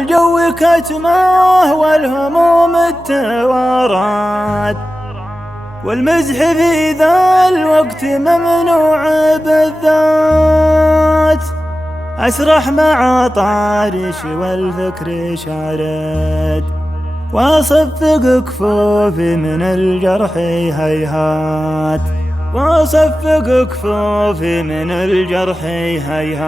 الجو كتمه والهموم التوارات، والمزح في ذا الوقت ممنوع بالذات. أسرح مع طارش والفكر شارد، وأصفق كفوفي من الجرح هيهات، وأصفق كفوفي من الجرح هيهات.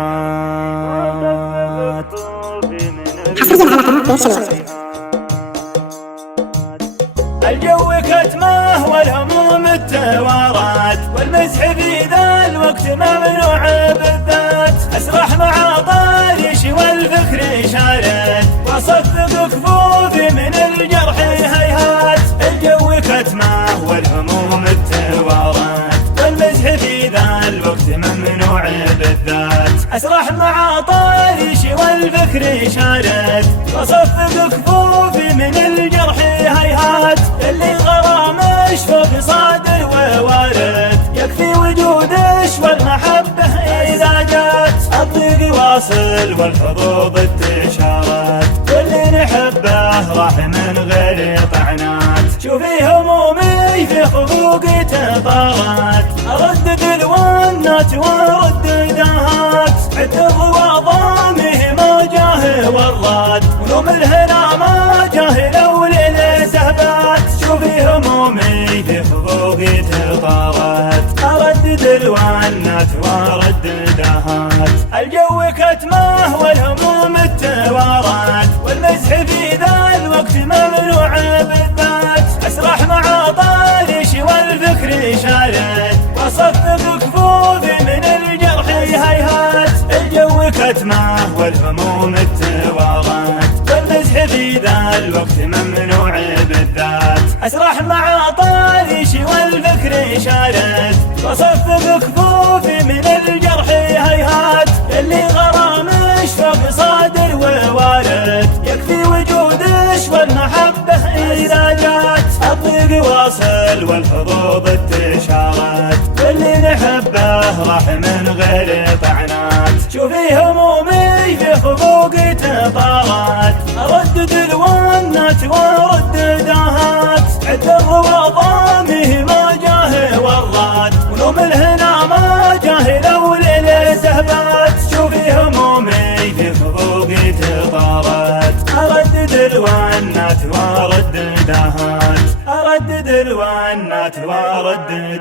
الجو كتمه والهموم التوارات، والمزح في ذا الوقت ممنوع بالذات. أسرح مع طارش والفكر شارد، وأصفق كفوفي من الجرح هيهات. الجو كتمه والهموم التوارات، والمزح في ذا الوقت ممنوع بالذات. أسرح مع طارش والفكر شارد، وأصفق كفوفي من الجرح هيهات. اللي الغرام اشفق صادر ووارد، يكفي وجودش والمحبة إذا جات. الضيق واصل والحظوظ انتشارت، واللي نحبه راح من غير طعنات. شوفي همومي في خفوقي تطارت، أردد الونات وأرد دهات. عد الضواضامه ما جاه ورات، ولوم الهنا ما جاه لولي سهبات. شوفي همومي في خفوقي تطارت، أردد الونات وأرد دهات. الجو كتمه والهموم التوارت، والمزح في ذا الوقت ممنوع بالذات. أسرح مع طارش والفكر شارد، وأصفق كفوفي من الجرح هيهات. الجو كتمه والهموم التوارت، والمزح في ذا الوقت ممنوع بالذات. أسرح مع طارش والفكر شارد، وأصفق كفوفي من الجرح هيهات. اللي غرام اشفق صادر ووارد، يكفي وجودش والمحبة إذا جات. الضيق واصل والحظوظ انتشارت، واللي نحبه راح من غير طعنات. شوفي همومي في خفوقي تطارت، أردد الونات وأرد دهات. عد الضواضامه ما جاه ورات، ولوم الهنا ما جاه لولي سهبات. شوفي همومي في خفوقي تطارت، أردد الونات وأرد دهات، أردد الونات وأرد